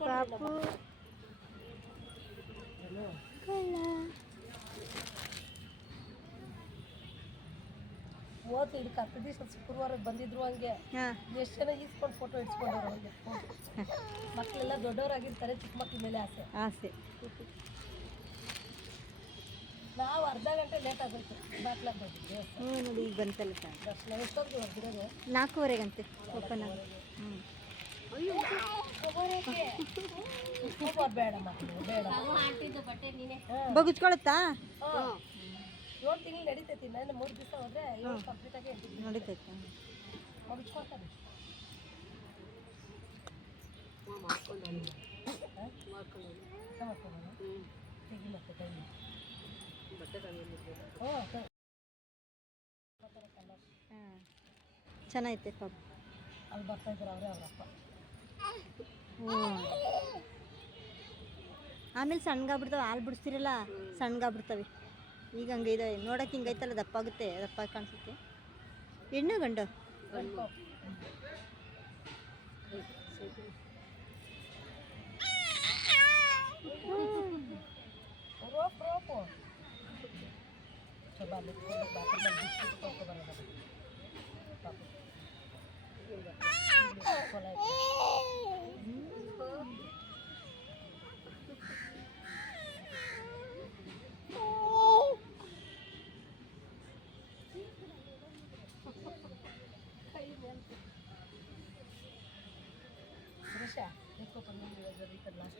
ಪಾಪು ಮೂವತ್ತು ಇದಕ್ಕೆ 10 ದಿವಸ ಶುಕ್ರವಾರಕ್ಕೆ ಬಂದಿದ್ರು ಹಂಗೆ ಎಷ್ಟು ಜನ ಈಸ್ಕೊಂಡು ಫೋಟೋ ಇಡ್ಸ್ಕೊಂಡವ್ರು ಹಂಗೆ ಮಕ್ಕಳೆಲ್ಲ ದೊಡ್ಡವರಾಗಿರ್ತಾರೆ, ಚಿಕ್ಕ ಮಕ್ಳ ಮೇಲೆ ಆಸೆ ಆಸೆ. ನಾವು ಅರ್ಧ ಗಂಟೆ ಲೇಟ್ ಆಗೋಯ್ತು ಬಾಟ್ಲಾಗ ಬಂದಿದ್ದೆ. ಹ್ಞೂ ನೋಡಿ ಈಗ ಬಂತಲ್ಲ ಸರ್, ದರ್ಶನ ಎಷ್ಟೊಂದು ಹೊರಗಿರೋದು 4:15ಗಂತೆ ಓಪನ್ ಆಗಿ. ಬೇಡ ಮಕ್ಕಳು ಬೇಡ ಬಗುಚ್ಕೊಳುತ್ತಾ 7 ತಿಂಗಳು ನಡೀತೈತಿ. ನಾನು 3 ದಿವಸ ಹೋದ್ರೆ 7 ಕಂಪ್ಲೀಟ್ ಆಗಿ ನಡೀತೈತೆ. ಮುಗಿಸ್ಕೊಳ್ತಾರೆ. ತೆಗಿ ಮತ್ತೆ ಕೈಲಿ ಚೆನ್ನಾಗೈತೆ ಪಾಪ. ಅಲ್ಲಿ ಬರ್ತಾ ಇದ್ದಾರೆ ಅವರೇ ಅವರಪ್ಪ. ಆಮೇಲೆ ಸಣ್ಣಗಾಗ್ಬಿಡ್ತಾವೆ, ಹಾಲು ಬಿಡಿಸ್ತಿರಲ್ಲ ಸಣ್ಣಗಾಗ್ಬಿಡ್ತವೆ. ಈಗ ಹಂಗೆ ಇದೆ ನೋಡೋಕೆ ಹಿಂಗೈತಲ್ಲ, ದಪ್ಪಾಗುತ್ತೆ, ದಪ್ಪ ಕಾಣಿಸುತ್ತೆ. ಹೆಣ್ಣು ಗಂಡು ಸುರೇಶ ಲಾಸ್ಟ್